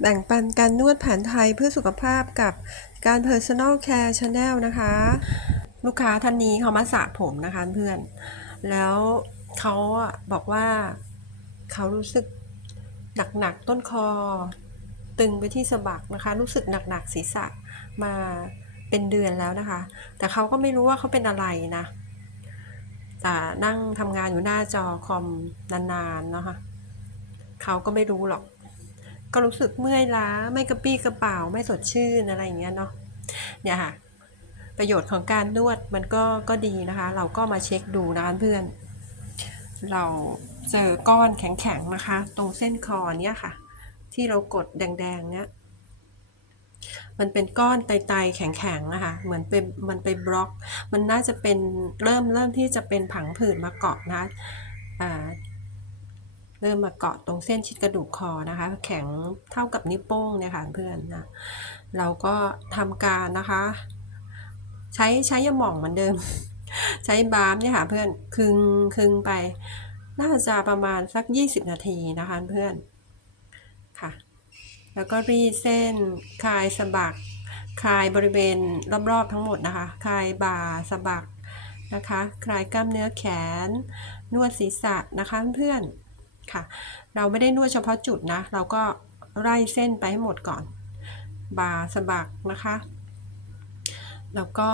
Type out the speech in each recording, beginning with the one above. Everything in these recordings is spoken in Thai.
แบ่งปันการนวดแผนไทยเพื่อสุขภาพกับการ Personal Care Channel นะคะ ลูกค้าท่านนี้เขามาสระผมนะคะเพื่อน แล้วเขาบอกว่าเขารู้สึกหนักๆต้นคอ ตึงไปที่สะบักนะคะ รู้สึกหนักๆศีรษะมาเป็นเดือนแล้วนะคะ แต่เขาก็ไม่รู้ว่าเขาเป็นอะไรนะ แต่นั่งทำงานอยู่หน้าจอคอมนานๆเนาะคะเขาก็ไม่รู้หรอก ก็รู้สึกเมื่อยล้า ไม่กระปี้กระเป๋าไม่สดชื่นอะไรอย่างเงี้ยเนาะเนี่ยค่ะ ประโยชน์ของการนวดมันก็ก็ดีนะคะ เราก็มาเช็คดูนะเพื่อน เราเจอก้อนแข็งๆนะคะ ตรงเส้นคอเนี้ยค่ะ ที่เรากดแดงๆเนี้ยมันเป็นก้อนไตๆแข็งๆนะคะ เหมือนเป็นมันไปบล็อก มันน่าจะเป็นเริ่มเริ่มที่จะเป็นผังผืดมาเกาะนะอ่า ริ่มมาเกาะตรงเส้นชิดกระดูกคอนะคะ แข็งเท่ากับนิ้วโป้งเนี่ยค่ะเพื่อนนะเราก็ทำการนะคะ ใช้ใช้ยาหม่องเหมือนเดิม ใช้บาร์มเนี่ยค่ะเพื่อนคึงคึงไปน่าจะประมาณสัก 20 นาทีนะคะเพื่อนค่ะ แล้วก็รีดเส้นคลายสะบักคลายบริเวณรอบๆทั้งหมดนะคะ คลายบ่าสะบักนะคะ คลายกล้ามเนื้อแขน นวดศีรษะนะคะเพื่อน ค่ะ เราไม่ได้นวดเฉพาะจุดนะ เราก็ไล่เส้นไปให้หมดก่อน บาสะบักนะคะ แล้วก็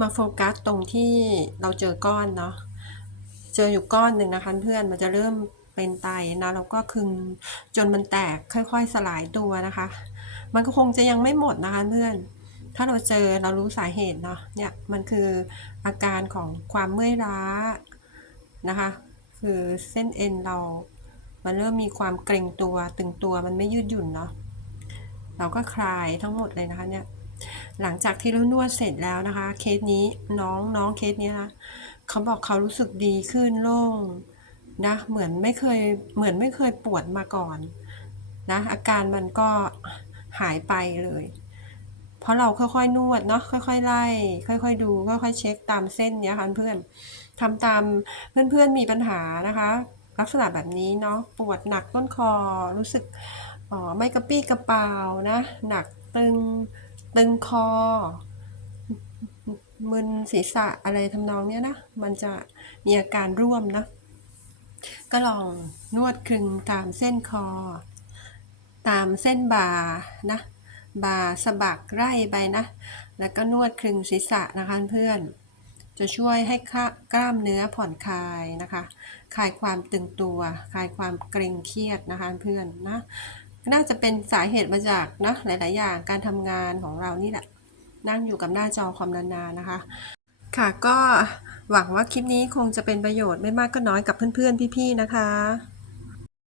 มาโฟกัสตรงที่เราเจอก้อนเนาะ เจออยู่ก้อนหนึ่งนะคะเพื่อนมันจะเริ่มเป็นไตนะแล้วก็คึงจนมันแตกค่อย ๆ สลายตัวนะคะ มันก็คงจะยังไม่หมดนะคะเพื่อน ถ้าเราเจอเรารู้สาเหตุเนาะเนี่ยมันคืออาการของความเมื่อยล้านะคะ คือเส้นเอ็นเรา มันเริ่มมีความเกร็งตัวตึงตัวมันไม่ยืดหยุ่นเนาะเราก็คลายทั้งหมดเลยนะคะเนี่ยหลังจากที่เรานวดเสร็จแล้วนะคะ เคสนี้น้องน้องเคสนี้นะเขาบอกเขารู้สึกดีขึ้นโล่งนะเหมือนไม่เคยเหมือนไม่เคยปวดมาก่อนนะอาการมันก็หายไปเลย เพราะเราค่อยๆนวดเนาะค่อยๆไล่ค่อยๆดูค่อยๆเช็คตามเส้นเนี้ยค่ะเพื่อนทำตามเพื่อนๆมีปัญหานะคะ ลักษณะแบบนี้เนาะปวดหนักต้นคอรู้สึกอ๋อไม่กระปี้กระเป๋านะหนักตึงตึงคอ มึนศีรษะอะไรทำนองเนี้ยนะ มันจะมีอาการร่วมนะ ก็ลองนวดคลึงตามเส้นคอ ตามเส้นบ่านะบ่าสะบักไล่ไปนะ แล้วก็นวดคลึงศีรษะนะคะเพื่อน จะช่วยให้กล้ามเนื้อผ่อนคลายนะคะคลายความตึงตัวคลายความเกร็งเครียดนะคะเพื่อนนะน่าจะเป็นสาเหตุมาจากนะหลาย ๆ อย่างการทำงานของเรานี่แหละนั่งอยู่กับหน้าจอความนานๆนะคะ ค่ะก็หวังว่าคลิปนี้คงจะเป็นประโยชน์ไม่มากก็น้อยกับเพื่อน ๆ พี่ ๆ นะคะ